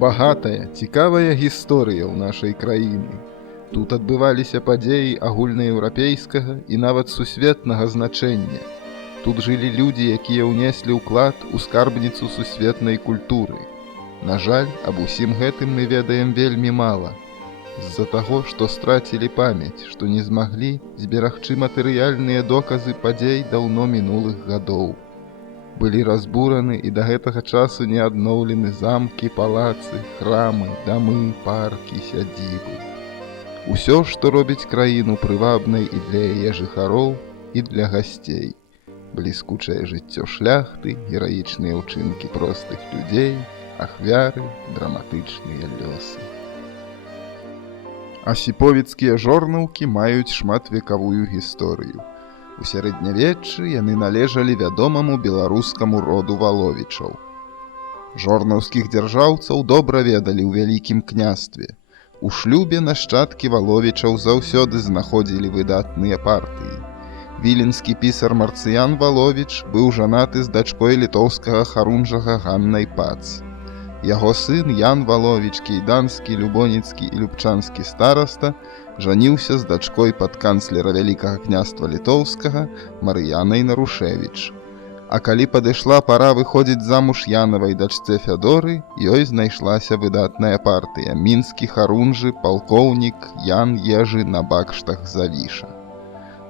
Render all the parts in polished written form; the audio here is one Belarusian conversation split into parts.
Багатая, цікавая гісторыя ў нашай краіны. Тут адбываліся падзеі агульнаеўрапейскага і нават сусветнага значэння. Тут жылі людзі, якія ўнеслі ўклад у скарбніцу сусветнай культуры. На жаль, аб усім гэтым мы ведаем вельмі мала. З-за таго, што страцілі памяць, што не змаглі зберагчы матэрыяльныя доказы падзей даўно мінулых гадоў. Былі разбураны і да гэтага часу не адноўлены замкі, палацы, храмы, дамы, паркі, сядзібы. Усё, што робіць краіну прывабнай і для яе жыхароў, і для гасцей. Бліскучае жыццё шляхты, гераічныя ўчынкі простых людзей, ахвяры, драматычныя лёсы. Асіповіцкія жорнаўкі маюць шматвекавую гісторыю. У сярэднявеччы яны належалі вядомаму беларускаму роду валовічаў. Жорнаўскіх дзяржаўцаў добра ведалі ў вялікім княстве. У шлюбе нашчадкі валовічаў заўсёды знаходзілі выдатныя партыі. Віленскі пісар Марцыян Валовіч быў жанаты з дачкой літоўскага харунжага Ганнай Пац. Яго сын Ян Валовіч, кейданскі, любоніцкі і любчанскі стараста, жаніўся з дачкой падканцлера Вялікага княства літоўскага Марыянай Нарушевіч. А калі падышла пара выходзіць замуж Янавай дачцэ Фядоры, ёй знайшлася выдатная партыя – мінскі харунжы, палкоўнік Ян Ежы на бакштах Завіша.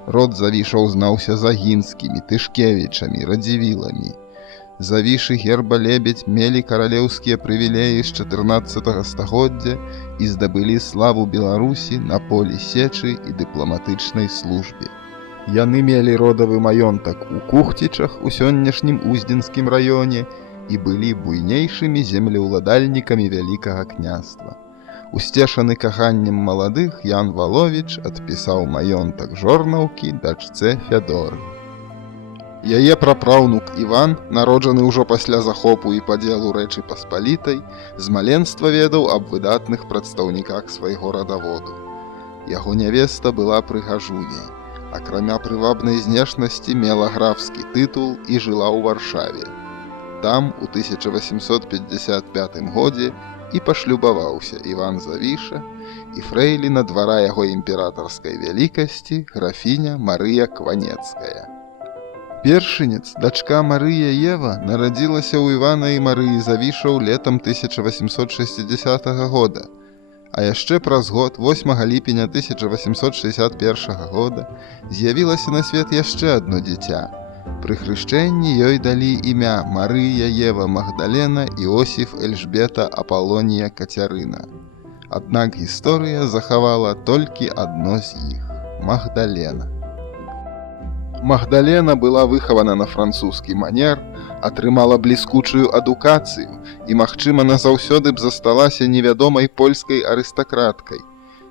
Род Завішаў знаўся загінскімі, тышкевічамі, радзівіламі. Завішы герба Лебедь мелі каралеўскія прывілеі з 14 стагоддзя і здабылі славу Беларусі на полі сечы і дыпламатычнай службе. Яны мелі родавы маёнтак у Кухцічах у сённяшнім Уздзенскім раёне і былі буйнейшымі землеўладальнікамі Вялікага княства. Усцешаны каханнем маладых, Ян Валовіч адпісаў маёнтак жорнаўкі дачцэ Фядоры. Яе прапраўнук Іван, народжаны ўжо пасля захопу і падзелу Рэчы Паспалітай, з маленства ведаў аб выдатных прадстаўніках свайго радаводу. Яго нявеста была прыгажуняй, акрамя прывабнай знешнасці мела графскі тытул і жыла ў Варшаве. Там у 1855 годзе і пашлюбаваўся Іван Завіша і фрэйліна двара яго імператарскай вялікасці графіня Марыя Кванецкая. Першынец, дачка Марыя Ева, нарадзілася ў Івана і Марыі Завішаў летам 1860 года, а яшчэ праз год, 8 ліпеня 1861 года, з'явілася на свет яшчэ адно дзіця. Пры хрышчэнні ёй далі імя Марыя Ева Магдалена Іосіф Эльжбета Апалонія Кацярына. Аднак гісторыя захавала толькі адно з іх – Магдалена. Магдалена была выхавана на французскі манер, атрымала бліскучую адукацыю і, магчыма, назаўсёды б засталася невядомай польскай арыстакраткай,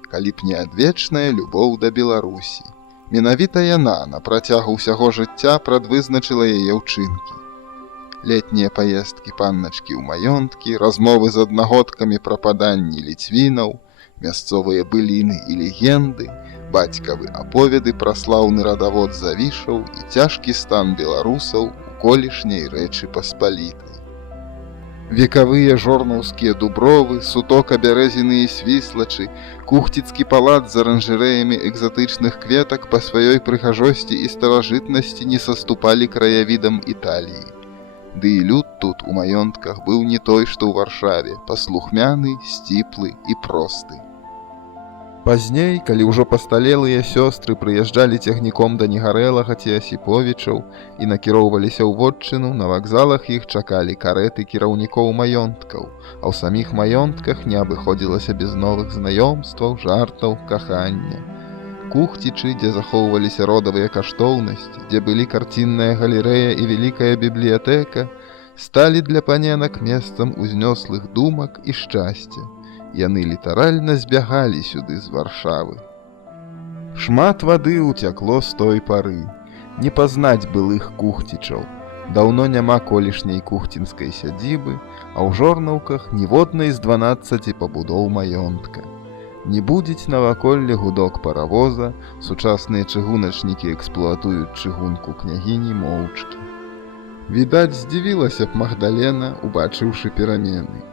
калі б не адвечная любоў да Беларусі. Менавіта яна на працягу ўсяго жыцця прадвызначыла яе ўчынкі. Летнія паездкі панначкі ў маёнткі, размовы з аднагодкамі пра паданні ліцвінаў, мясцовыя быліны і легенды, бацькавы аповеды пра слаўны радавод Завішаў і цяжкі стан беларусаў у колішняй Рэчы Паспалітай. Векавыя жорнаўскія дубровы, сутока-бярэзіны і свіслачы, Кухціцкі палац з аранжарэямі экзатычных кветак па сваёй прыгажосці і старажытнасці не саступалі краявідам Італіі. Ды і люд тут у маёнтках быў не той, што ў Варшаве, паслухмяны, сціплы і просты. Пазней, калі ўжо пасталелыя сёстры прыязджалі цягніком да Негарэлага ці Асіповічаў і накіроўваліся ў вотчыну, на вакзалах іх чакалі карэты кіраўнікоў маёнткаў, а ў саміх маёнтках не абыходзілася без новых знаёмстваў, жартаў, кахання. Кухцічы, дзе захоўваліся родавыя каштоўнасці, дзе былі карцінная галерэя і вялікая бібліятэка, сталі для паненак месцам узнёслых думак і шчасця. Яны літаральна збягалі сюды з Варшавы. Шмат вады ўцякло з той пары. Не пазнаць былых кухцічаў. Даўно няма колішняй кухцінскай сядзібы, а ў жорнаўках ніводнай з 12 пабудоў маёнтка. Не будзіць наваколле гудок паравоза, сучасныя чыгуначнікі эксплуатуюць чыгунку княгіні моўчкі. Відаць, здзівілася б Магдалена, убачыўшы перамены.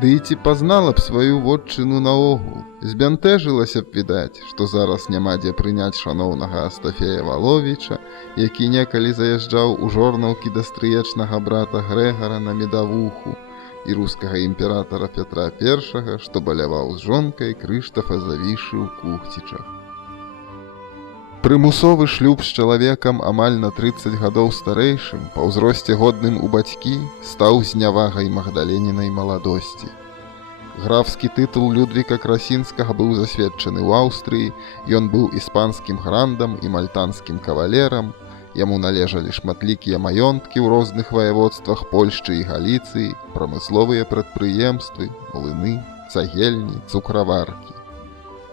Ды і ці пазнала б сваю вотчыну наогул, збянтэжылася б, відаць, што зараз няма дзе прыняць шаноўнага Астафея Валовіча, які некалі заязджаў у Жорнаўкі да стрыечнага брата Грэгара на медавуху, і рускага імператара Пятра I, што баляваў з жонкай Крыштафа Завішы ў Кухцічах. Прымусовы шлюб з чалавекам амаль на 30 гадоў старэйшым, па ўзросце годным у бацькі, стаў знявагай Магдаленінай маладосці. Графскі тытул Людвіка Красінскага быў засведчаны ў Аўстрыі, ён быў іспанскім грандам і мальтанскім кавалерам, яму належалі шматлікія маёнткі ў розных ваяводствах Польшчы і Галіцыі, прамысловыя прадпрыемствы, млыны, цагельні, цукраваркі.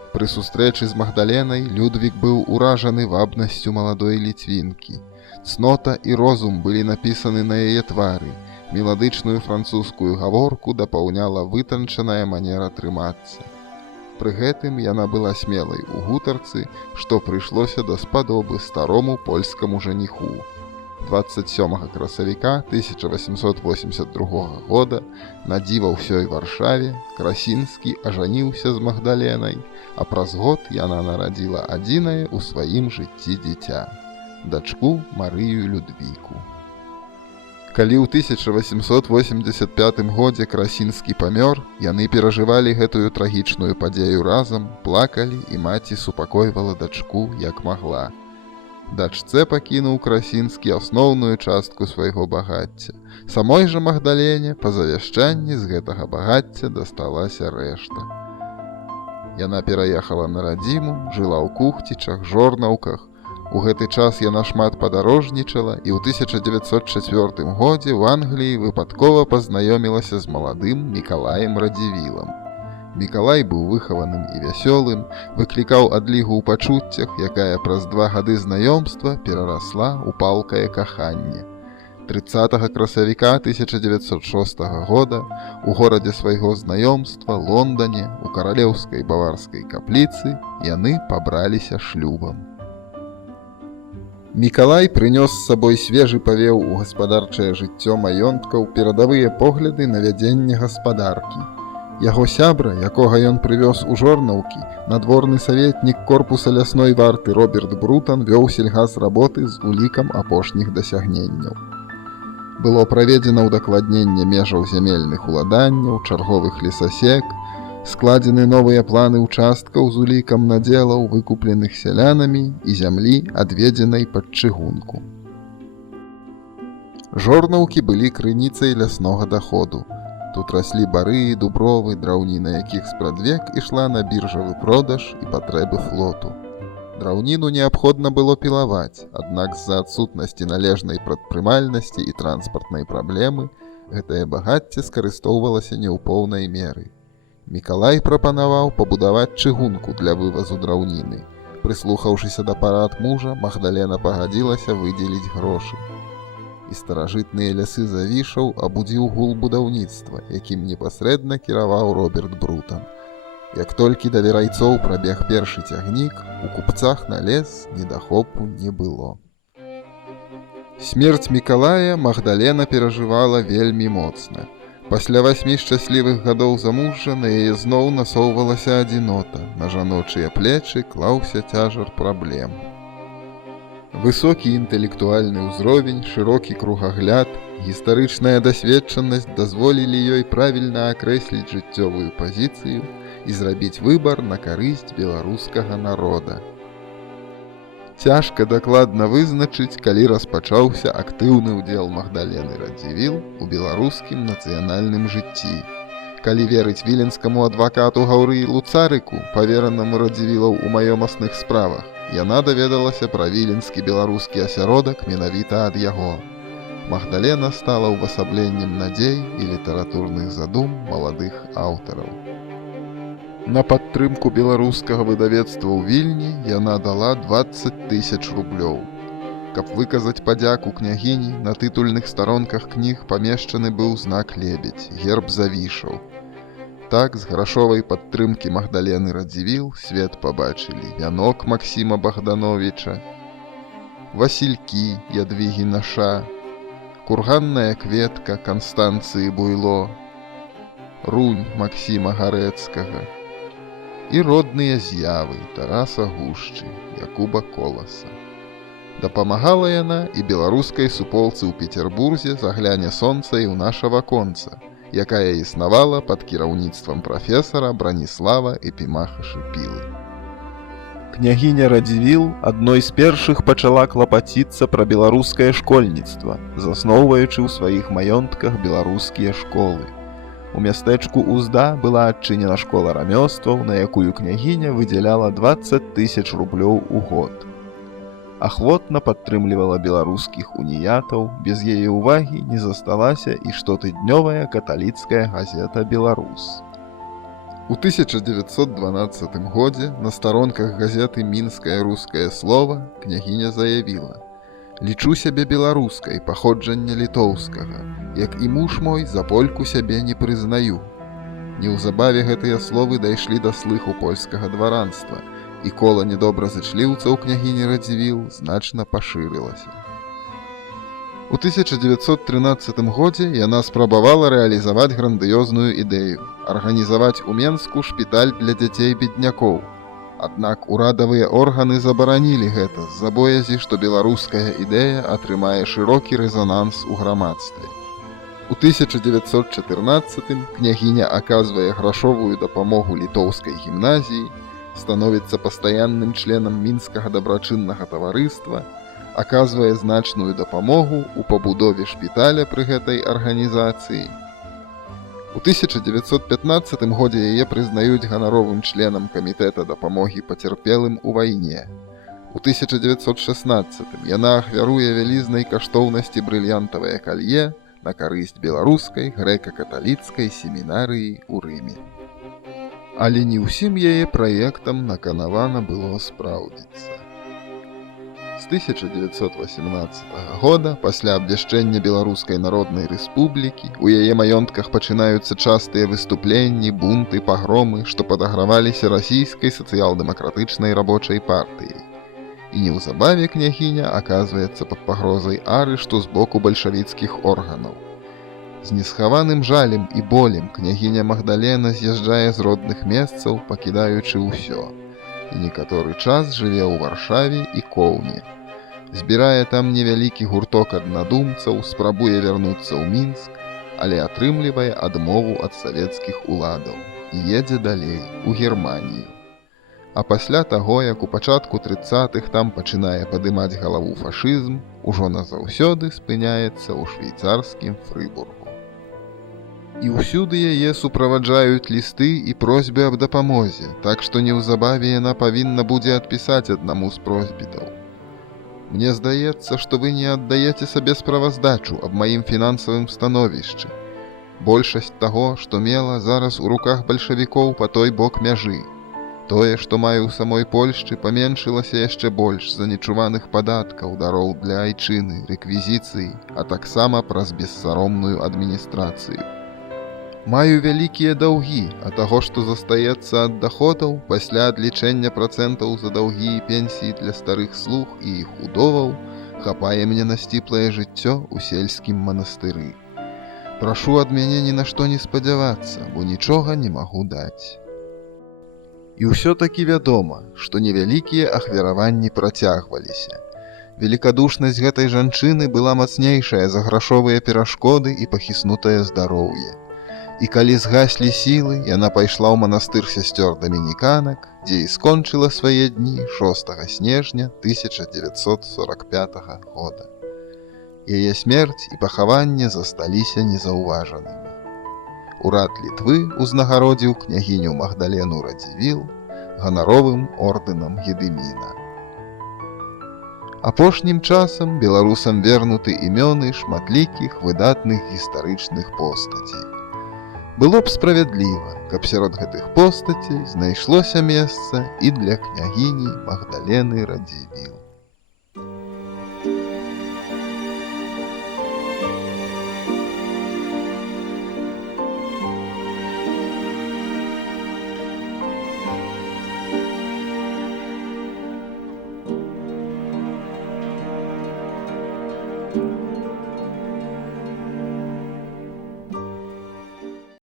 Пры сустрэчы з Магдаленай Людвік быў уражаны вабнасцю маладой ліцвінкі. Цнота і розум былі напісаны на яе твары, меладычную французскую гаворку дапаўняла вытанчаная манера трымацца. Пры гэтым яна была смелай у гутарцы, што прыйшлося да спадобы старому польскаму жаніху. 27 красавіка 1882 года на дзіва ўсёй Варшаве Красінскі ажаніўся з Магдаленай, а праз год яна нарадзіла адзінае ў сваім жыцці дзіця – дачку Марыю Людвіку. Калі ў 1885 годзе Красінскі памёр, яны перажывалі гэтую трагічную падзею разам, плакалі, і маці супакойвала дачку як магла. Дачцэ пакінуў Красінскі асноўную частку свайго багацця. Самой жа Магдалене па завяшчанні з гэтага багацця дасталася рэшта. Яна пераехала на радзіму, жыла ў Кухцічах, Жорнаўках. У гэты час яна шмат падарожнічала і ў 1904 годзе ў Англіі выпадкова пазнаёмілася з маладым Мікалаем Радзівілам. Мікалай быў выхаваным і вясёлым, выклікаў адлігу ў пачуццях, якая праз 2 гады знаёмства перарасла ў палкае каханне. 30 красавіка 1906 года у горадзе свайго знаёмства, Лондане, у каралеўскай баварскай капліцы яны пабраліся шлюбам. Мікалай прынёс з сабой свежы павеў у гаспадарчае жыццё маёнткаў, перадавыя погляды на вядзенне гаспадаркі. Яго сябра, якога ён прывёз у Жорнаўкі, надворны саветнік корпуса лясной варты Роберт Брутан вёў сельгасработы з улікам апошніх дасягненняў. Было праведзена ўдакладненне межаў зямельных уладанняў, чарговых лесасек, складзены новыя планы ўчасткаў з улікам надзелаў, выкупленых сялянамі, і зямлі, адведзенай пад чыгунку. Жорнаўкі былі крыніцай ляснога даходу. Тут раслі бары і дубровы, драўніна якіх спрадвек ішла на біржавы продаж і патрэбы флоту. Драўніну неабходна было пілаваць, аднак з-за адсутнасці належнай прадпрымальнасці і транспартнай праблемы гэтае багацце скарыстоўвалася не ў поўнай меры. Мікалай прапанаваў пабудаваць чыгунку для вывазу драўніны. Прыслухаўшыся да парад мужа, Магдалена пагадзілася выдзеліць грошы. І старажытныя лясы Завішаў абудзіў гул будаўніцтва, якім непасрэдна кіраваў Роберт Брутан. Як толькі да верайцоў прабег першы цягнік, у купцах на лес недахопу не было. Смерць Мікалая Магдалена перажывала вельмі моцна. Пасля 8 шчаслівых гадоў замужжа на яе зноў насоўвалася адзінота, на жаночыя плечы клаўся цяжар праблем. Высокі інтэлектуальны ўзровень, шырокі кругагляд, гістарычная дасведчанасць дазволілі ёй правільна акрэсліць жыццёвую пазіцыю і зрабіць выбар на карысць беларускага народа. Цяжка дакладна вызначыць, калі распачаўся актыўны ўдзел Магдалены Радзівіл у беларускім нацыянальным жыцці. Калі верыць віленскаму адвакату Гаўрыілу Царыку, паверанаму Радзівілаў у маёмасных справах, яна даведалася пра віленскі беларускі асяродак менавіта ад яго. Магдалена стала ўвасабленнем надзей і літаратурных задум маладых аўтараў. На падтрымку беларускага выдавецтва ў Вільні яна дала 20 000 рублёў. Каб выказаць падзяку княгіні, на тытульных старонках кніг памешчаны быў знак лебедзь, герб Завішаў. Так, з грашовай падтрымкі Магдалены Радзівіл свет пабачылі вянок Максіма Богдановича, васількі Ядвігі Наша, курганная кветка Канстанцыі Буйло, Рунь Максіма Гарэцкага і родныя з'явы Тараса Гушчы, Якуба Коласа. Дапамагала яна і беларускай суполцы ў Петербурзе «Загляне сонца і ў наша ваконца», якая існавала пад кіраўніцтвам прафесара Браніслава Эпімаха Шыпілы. Княгіня Радзівіл адной з першых пачала клапаціцца пра беларускае школьніцтва, засноўваючы ў сваіх маёнтках беларускія школы. У мястэчку Узда была адчынена школа рамёстваў, на якую княгіня выдзяляла 20 000 рублёў у год. Ахвотна падтрымлівала беларускіх уніятаў, без яе ўвагі не засталася і штотыднёвая каталіцкая газета «Беларус». У 1912 годзе на старонках газеты «Мінскае рускае слова» княгіня заявіла: «Лічу сябе беларускай паходжання літоўскага, як і муж мой за польку сябе не прызнаю». Неўзабаве гэтыя словы дайшлі да слыху польскага дваранства, і кола недобразычліўцаў княгіні Радзівіл значна пашырылася. У 1913 годзе яна спрабавала рэалізаваць грандыёзную ідэю – арганізаваць у Менску шпіталь для дзяцей беднякоў. Аднак урадавыя органы забаранілі гэта з-за боязі, што беларуская ідэя атрымае шырокі рэзананс у грамадстве. У 1914-м княгіня аказвае грашовую дапамогу літоўскай гімназіі, становіцца пастаянным членам мінскага дабрачыннага таварыства, аказвае значную дапамогу ў пабудове шпіталя пры гэтай арганізацыі. У 1915 годзе яе прызнаюць ганаровым членам камітэта дапамогі пацярпелым у вайне. У 1916 яна ахвяруе вялізнай каштоўнасці брыльянтавае калье на карысць беларускай грэка-каталіцкай семінарыі ў Рыме. Але не ўсім яе праектам наканавана было спраўдзіцца. З 1918 года, пасля абвяшчэння Беларускай Народнай Рэспублікі, у яе маёнтках пачынаюцца частыя выступленні, бунты, пагромы, што падаграваліся расійскай сацыял-дэмакратычнай рабочай партыяй. І неўзабаве княгіня аказваецца пад пагрозай арышту з боку бальшавіцкіх органаў. З несхаваным жалем і болем княгіня Магдалена з'язджае з родных месцаў, пакідаючы ўсё. І некаторы час жыве ў Варшаве і Коўне. Збірае там невялікі гурток аднадумцаў, спрабуе вярнуцца ў Мінск, але атрымлівае адмову ад савецкіх уладаў і едзе далей, у Германію. А пасля таго, як у пачатку 30-х там пачынае падымаць галаву фашызм, ужо назаўсёды спыняецца ў швейцарскім Фрыбургу. І ўсюды яе суправаджаюць лісты і просьбы аб дапамозе, так што неўзабаве яна павінна будзе адпісаць аднаму з просьбітаў. Мне здаецца, што вы не аддаеце сабе справаздачу аб маім фінансавым становішчы. Большасць таго, што мела, зараз у руках бальшавікоў па той бок мяжы. Тое, што маю ў самой Польшчы, паменшылася яшчэ больш з-за нечуваных падаткаў, дароў для айчыны, рэквізіцыі, а таксама праз бессаромную адміністрацыю. Маю вялікія даўгі, а таго, што застаецца ад даходаў, пасля адлічэння працэнтаў за даўгі і пенсіі для старых слуг і іх удоваў, хапае мне на сціплае жыццё ў сельскім манастыры. Прашу ад мяне ні на што не спадзявацца, бо нічога не магу даць. І ўсё-такі вядома, што невялікія ахвяраванні працягваліся. Велікадушнасць гэтай жанчыны была мацнейшая за грашовыя перашкоды і пахіснутае здароўе. І калі згаслі сілы, яна пайшла ў манастыр сясцёр дамініканак, дзе і скончыла свае дні 6 снежня 1945 года. Яе смерць і пахаванне засталіся незаўважанымі. Урад Літвы узнагародзіў княгіню Магдалену Радзівіл ганаровым ордэнам Гедыміна. Апошнім часам беларусам вернуты імёны шматлікіх выдатных гістарычных постацей. Было б справядліва, каб сярод гэтых постацей знайшлося месца і для княгіні Магдалены Радзівіл. Thank you.